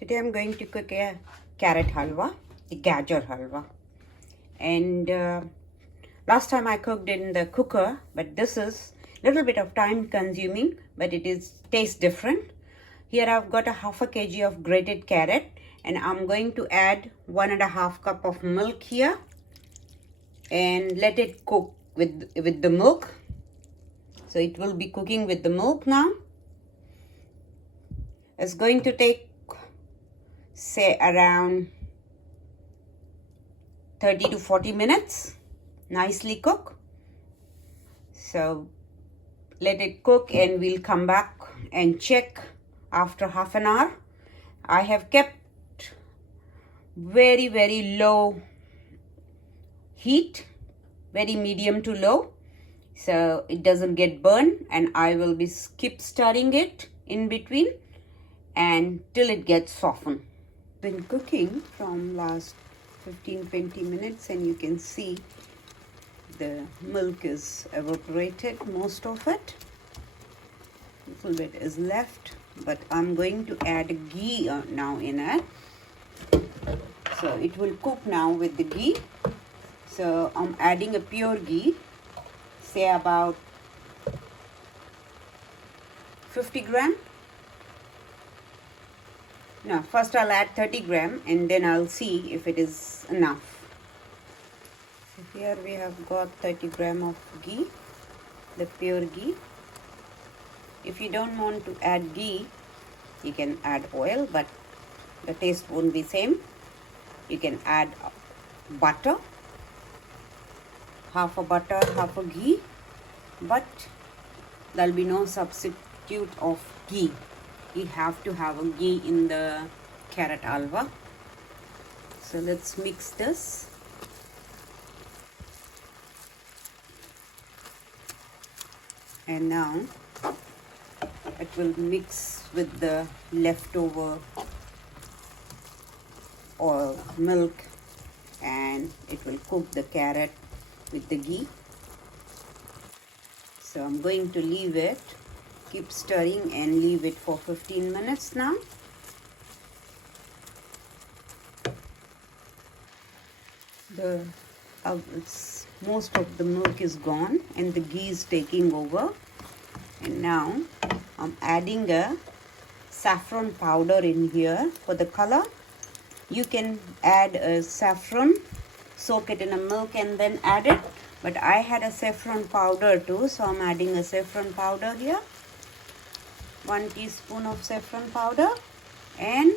Today I'm going to cook a carrot halwa, a gajar halwa. And last time I cooked in the cooker, but this is a little bit of time consuming, but it is tastes different. Here I've got a half a kg of grated carrot, and I'm going to add 1.5 cup of milk here and let it cook with the milk. So it will be cooking with the milk now. It's going to take say around 30 to 40 minutes. Nicely cook. So let it cook and we'll come back and check after half an hour. I have kept very low heat, very medium to low, so it doesn't get burned, and I will be keep stirring it in between and till it gets softened. Been cooking from last 15-20 minutes, and you can see the milk is evaporated, most of it. A little bit is left, but I'm going to add ghee now in it. So it will cook now with the ghee. So I'm adding a pure ghee, say about 50 gram. No, first I'll add 30 gram and then I'll see if it is enough. So here we have got 30 gram of ghee, the pure ghee. If you don't want to add ghee, you can add oil, but the taste won't be same. You can add butter, half a butter, half a ghee, but there'll be no substitute of ghee. You have to have a ghee in the carrot halwa. So let's mix this. And now it will mix with the leftover oil, milk, and it will cook the carrot with the ghee. So I'm going to leave it, keep stirring and leave it for 15 minutes now. Most of the milk is gone and the ghee is taking over. And now I'm adding a saffron powder in here for the color. You can add a saffron, soak it in a milk and then add it. But I had a saffron powder too, so I'm adding a saffron powder here. 1 teaspoon of saffron powder. And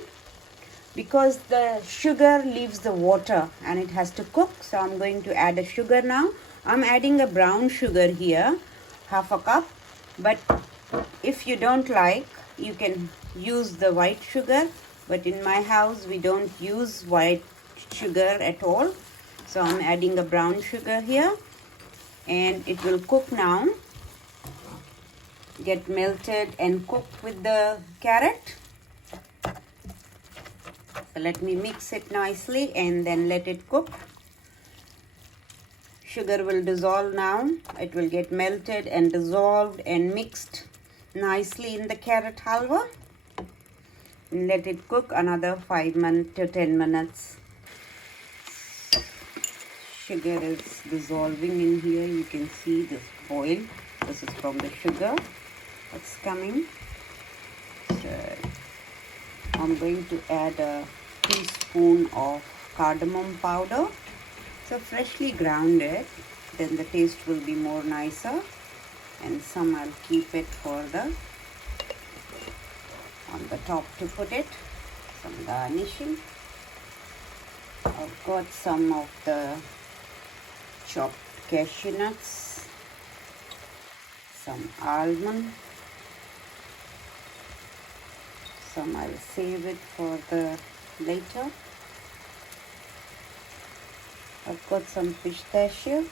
because the sugar leaves the water and it has to cook, so I'm going to add a sugar now. I'm adding a brown sugar here, half a cup. But if you don't like, you can use the white sugar. But in my house, we don't use white sugar at all. So I'm adding a brown sugar here. And it will cook now. Get melted and cooked with the carrot. So let me mix it nicely and then let it cook. Sugar will dissolve now. It will get melted and dissolved and mixed nicely in the carrot halwa. And let it cook another 5 to 10 minutes. Sugar is dissolving in here. You can see this oil. This is from the sugar that's coming. So I'm going to add a teaspoon of cardamom powder. So freshly grounded, then the taste will be more nicer. And some I'll keep it for the on the top to put it, some garnishing. I've got some of the chopped cashew nuts, some almond, some I'll save it for the later. I've got some pistachio,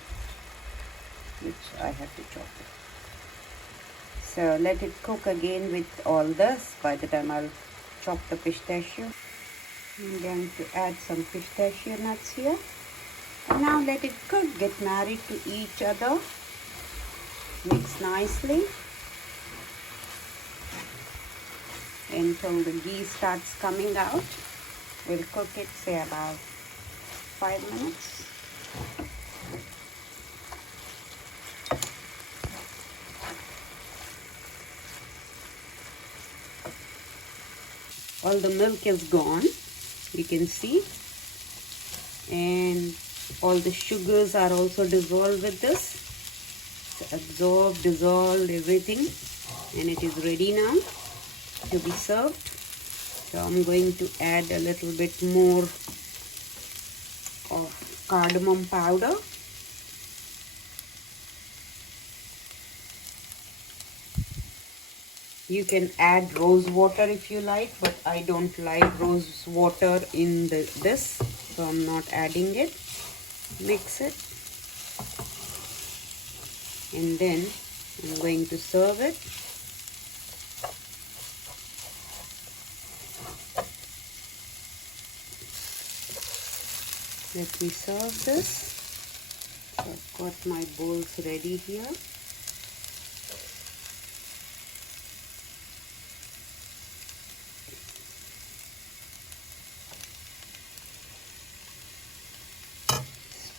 which I have to chop it. So let it cook again with all this. By the time I'll chop the pistachio, I'm going to add some pistachio nuts here. And now let it cook, get married to each other. Mix nicely. until the ghee starts coming out. We'll cook it, say, about 5 minutes. All the milk is gone, you can see, and all the sugars are also dissolved with this. It's absorbed, dissolved, everything, and it is ready now to be served. So I'm going to add a little bit more of cardamom powder. You can add rose water if you like, but I don't like rose water in this, so I'm not adding it. Mix it, and then I'm going to serve it. Let me serve this. So I've got my bowls ready here.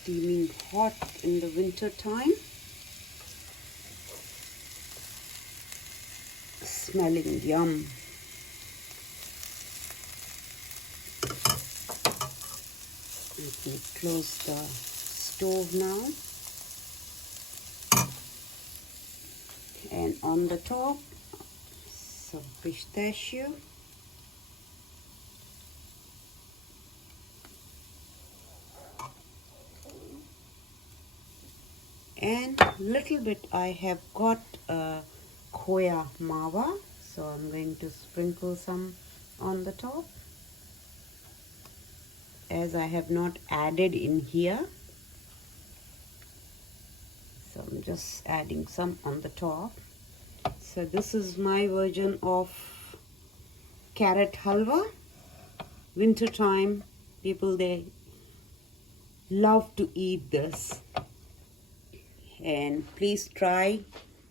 Steaming hot in the winter time. Smelling yum. Let me close the stove now. And on the top, some pistachio. And little bit I have got khoya mawa, so I'm going to sprinkle some on the top, as I have not added in here. So I'm just adding some on the top. So this is my version of carrot halwa. Winter time, people, they love to eat this. And please try,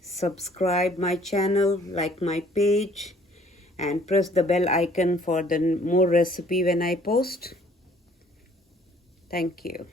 subscribe my channel, like my page, and press the bell icon for the more recipe when I post. Thank you.